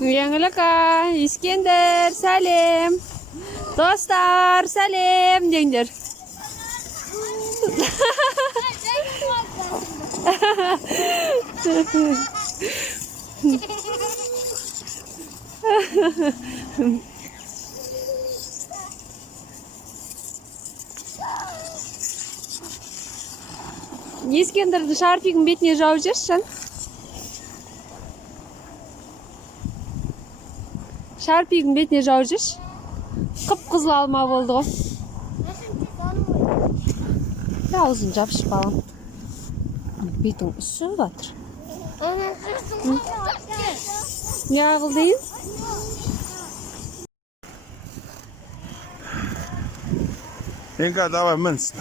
Yanılaka, İskender, Salim. Dostlar, Salim dengdir. Ескендірді шарпидің бетіне жауып жүршін. Шарпидің бетіне жауып жүрш. Қып-қызыл алма болды ғой. Аузын жапшып балам. Бетің үсіп батыр. Не ағыл дейін? Инга, давай мынс.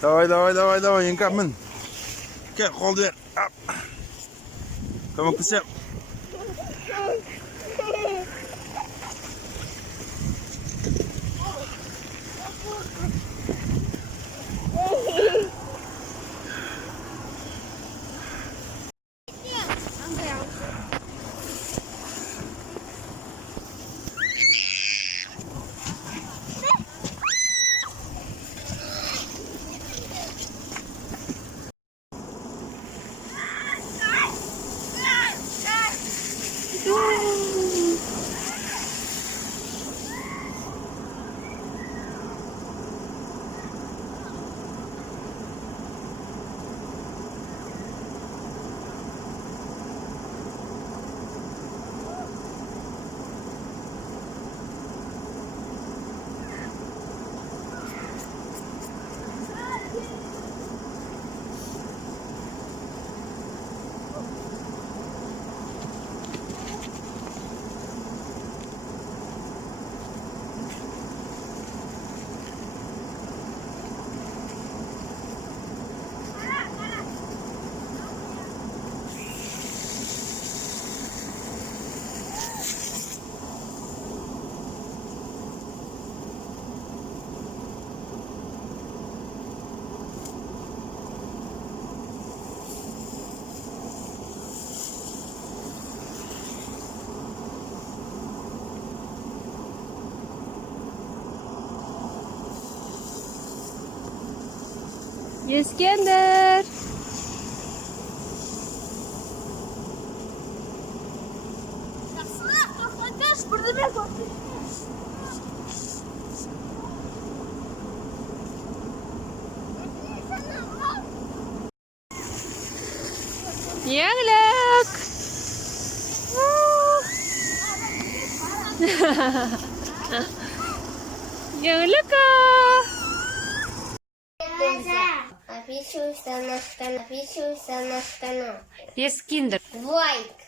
Давай, Инга, мын. Кел, қолды бер. Көмектесем. Ескендір. Еңлік. Еңліка. Подписывайся на наш канал. Ескендір. Лайк.